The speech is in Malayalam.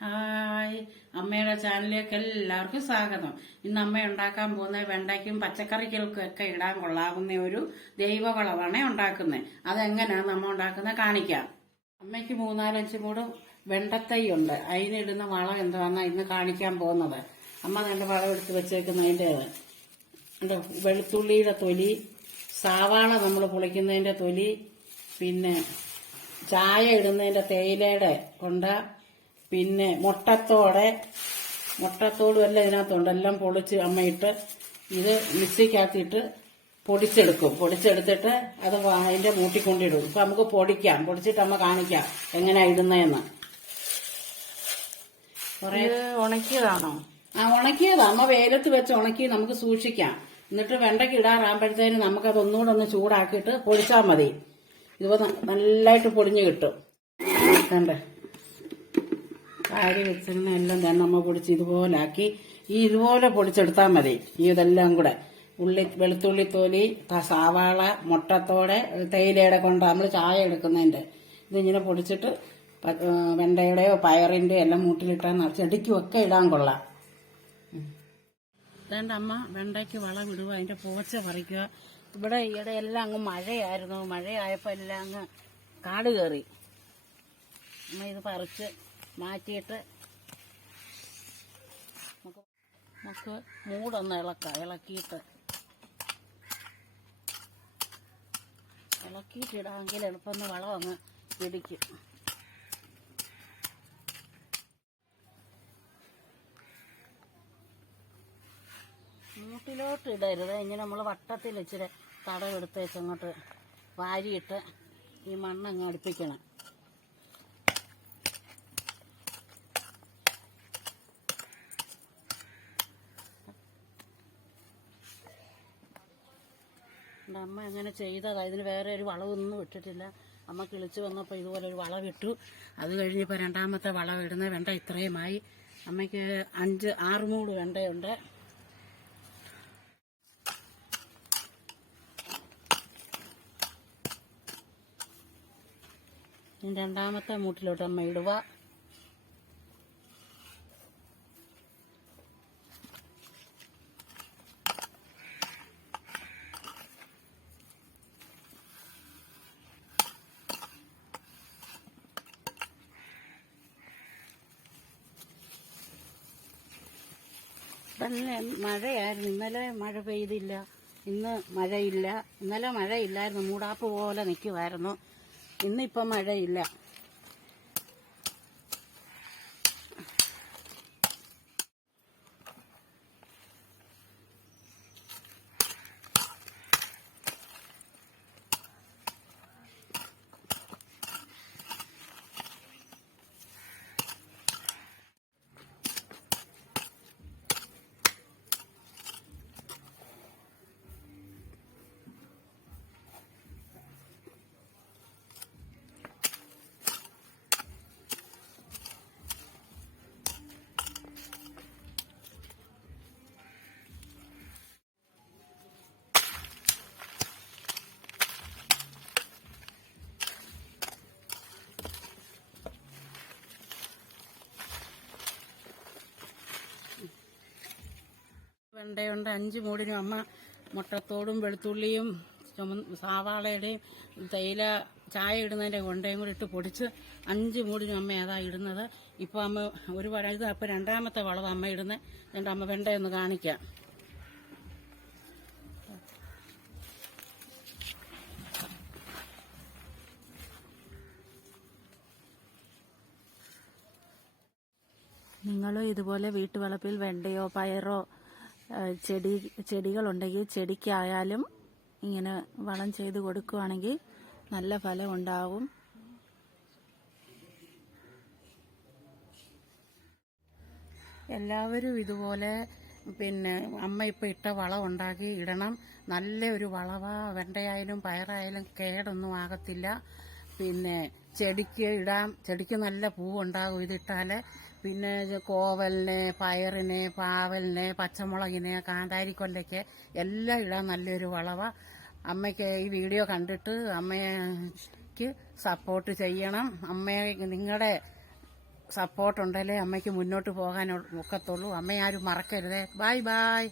ഹായ്. അമ്മയുടെ ചാനലിലേക്ക് എല്ലാവർക്കും സ്വാഗതം. ഇന്ന് അമ്മ ഉണ്ടാക്കാൻ പോകുന്ന വെണ്ടയ്ക്കും പച്ചക്കറികൾക്കും ഒക്കെ ഇടാൻ കൊള്ളാവുന്ന ഒരു ദൈവവളമാണ് ഉണ്ടാക്കുന്നത്. അതെങ്ങനെയാണ് നമ്മ ഉണ്ടാക്കുന്നത് കാണിക്കാം. അമ്മയ്ക്ക് മൂന്നാലഞ്ച് മൂട് വെണ്ടത്തൈ ഉണ്ട് അതിനിടുന്ന വളം എന്താണെന്ന് ഇന്ന് കാണിക്കാൻ പോകുന്നത്. അമ്മ നല്ല വളം എടുത്ത് വെച്ചേക്കുന്നതിന്റെ ഉണ്ട്. വെളുത്തുള്ളിയുടെ തൊലി സാവാള നമ്മൾ പൊളിക്കുന്നതിന്റെ തൊലി പിന്നെ ചായ ഇടുന്നതിന്റെ തേയിലയുടെ കൊണ്ട പിന്നെ മുട്ടത്തോടെ മുട്ടത്തോടും എല്ലാം ഇതിനകത്തുണ്ട്. എല്ലാം പൊളിച്ച് അമ്മയിട്ട് ഇത് മിക്സിക്കകത്തിട്ട് പൊടിച്ചെടുക്കും. പൊടിച്ചെടുത്തിട്ട് അത് അതിന്റെ മൂട്ടിക്കൊണ്ടിടും. ഇപ്പൊ നമുക്ക് പൊടിക്കാം. പൊടിച്ചിട്ട് അമ്മ കാണിക്കാം എങ്ങനെയാ ഇടുന്നതെന്ന് കുറെ ഉണക്കിയതാണോ? ആ ഉണക്കിയത്. അമ്മ വേലത്ത് വെച്ച് ഉണക്കി നമുക്ക് സൂക്ഷിക്കാം. എന്നിട്ട് വെണ്ടയ്ക്ക് ഇടാറാകുമ്പോഴത്തേന് നമുക്കത് ഒന്നുകൂടെ ഒന്ന് ചൂടാക്കിയിട്ട് പൊടിച്ചാൽ മതി. ഇതുപോലെ നല്ലതായിട്ട് പൊടിഞ്ഞു കിട്ടും. കണ്ടേ? കാരി വെച്ചിരുന്ന എല്ലാം തന്നെ നമ്മൾ പൊടിച്ച് ഇതുപോലാക്കി. ഈ ഇതുപോലെ പൊടിച്ചെടുത്താൽ മതി. ഈ ഇതെല്ലാം കൂടെ. ഉള്ളി വെളുത്തുള്ളി തോലി സവാള മുട്ടത്തോടെ തേയിലയുടെ കൊണ്ട് നമ്മൾ ചായ എടുക്കുന്നതിന്റെ ഇതിങ്ങനെ പൊടിച്ചിട്ട് വെണ്ടയുടെയോ പയറിന്റെയോ എല്ലാം മൂട്ടിലിട്ടാൽ ചെടിക്കുമൊക്കെ ഇടാൻ കൊള്ളാം. അതുകൊണ്ട് അമ്മ വെണ്ടയ്ക്ക് വളം ഇടുക അതിന്റെ പോച്ച പറിക്കുക. ഇവിടെ ഈയിടെ എല്ലാം അങ്ങ് മഴയായിരുന്നു. മഴയായപ്പോൾ എല്ലാം അങ്ങ് കാട് കയറി അമ്മ ഇത് പറിച്ച് മാറ്റിയിട്ട് നമുക്ക് മൂടൊന്ന് ഇളക്കാം ഇളക്കിയിട്ട്. ഇളക്കിയിട്ടിടാമെങ്കിൽ എളുപ്പം ഒന്ന് വളം അങ്ങ് പിടിക്കും. മൂട്ടിലോട്ട് ഇടരുത്. ഇങ്ങനെ നമ്മൾ വട്ടത്തിൽ ഇച്ചിരി തടവെടുത്തേച്ച് അങ്ങോട്ട് വാരിയിട്ട് ഈ മണ്ണങ്ങ് അടുപ്പിക്കണം. എന്റെ അമ്മ അങ്ങനെ ചെയ്തതാ. ഇതിന് വേറെ ഒരു വളവൊന്നും ഇട്ടിട്ടില്ല അമ്മ കിളിച്ചു വന്നപ്പോൾ ഇതുപോലെ ഒരു വളവിട്ടു അത് കഴിഞ്ഞപ്പോൾ രണ്ടാമത്തെ വളവിടുന്ന വെണ്ട ഇത്രയുമായി. അമ്മയ്ക്ക് അഞ്ച് ആറ് മൂട് വെണ്ടയുണ്ട്. രണ്ടാമത്തെ മൂട്ടിലോട്ട് അമ്മ ഇടുക. തന്നെ മഴയായിരുന്നു. ഇന്നലെ മഴ പെയ്തില്ല. ഇന്ന് മഴയില്ല. ഇന്നലെ മഴയില്ലായിരുന്നു. മൂടാപ്പ് പോലെ നിൽക്കുമായിരുന്നു ഇന്നിപ്പം മഴയില്ല. വെണ്ടയുണ്ട് അഞ്ച് മൂടിനും അമ്മ മുട്ടത്തോടും വെളുത്തുള്ളിയും ചുമ സാവാളയുടെയും തേയില ചായ ഇടുന്നതിന്റെ കൊണ്ടയും കൂടി ഇട്ട് പൊടിച്ച് അഞ്ച് മൂടിനും അമ്മ ഏതാ ഇടുന്നത്. ഇപ്പോൾ അമ്മ ഒരു വഴ ഇത് അപ്പൊ രണ്ടാമത്തെ വളവ് അമ്മ ഇടുന്നത് എന്റെ അമ്മ വെണ്ടയൊന്ന് കാണിക്കാം. നിങ്ങളും ഇതുപോലെ വീട്ടുവളപ്പിൽ വെണ്ടയോ പയറോ ചെടി ചെടികളുണ്ടെങ്കിൽ ചെടിക്കായാലും ഇങ്ങനെ വളം ചെയ്ത് കൊടുക്കുകയാണെങ്കിൽ നല്ല ഫലം ഉണ്ടാവും. എല്ലാവരും ഇതുപോലെ പിന്നെ അമ്മ ഇപ്പം ഇട്ട വളം ഉണ്ടാക്കി ഇടണം. നല്ല ഒരു വളവാ. വെണ്ടയായാലും പയറായാലും കേടൊന്നും ആകത്തില്ല. പിന്നെ ചെടിക്ക് ഇടാം. ചെടിക്ക് നല്ല പൂവുണ്ടാകും ഇതിട്ടാൽ പിന്നെ കോവലിന് പയറിന് പാവലിന് പച്ചമുളകിന് കാന്താരിക്കൊല്ലയ്ക്ക് എല്ലാം ഇടാൻ നല്ലൊരു വളവാ. അമ്മയ്ക്ക് ഈ വീഡിയോ കണ്ടിട്ട് അമ്മയ്ക്ക് സപ്പോർട്ട് ചെയ്യണം. അമ്മയെ നിങ്ങളുടെ സപ്പോർട്ട് ഉണ്ടല്ലേ അമ്മയ്ക്ക് മുന്നോട്ട് പോകാൻ ഒക്കത്തുള്ളൂ. അമ്മയാരും മറക്കരുതേ. Bye bye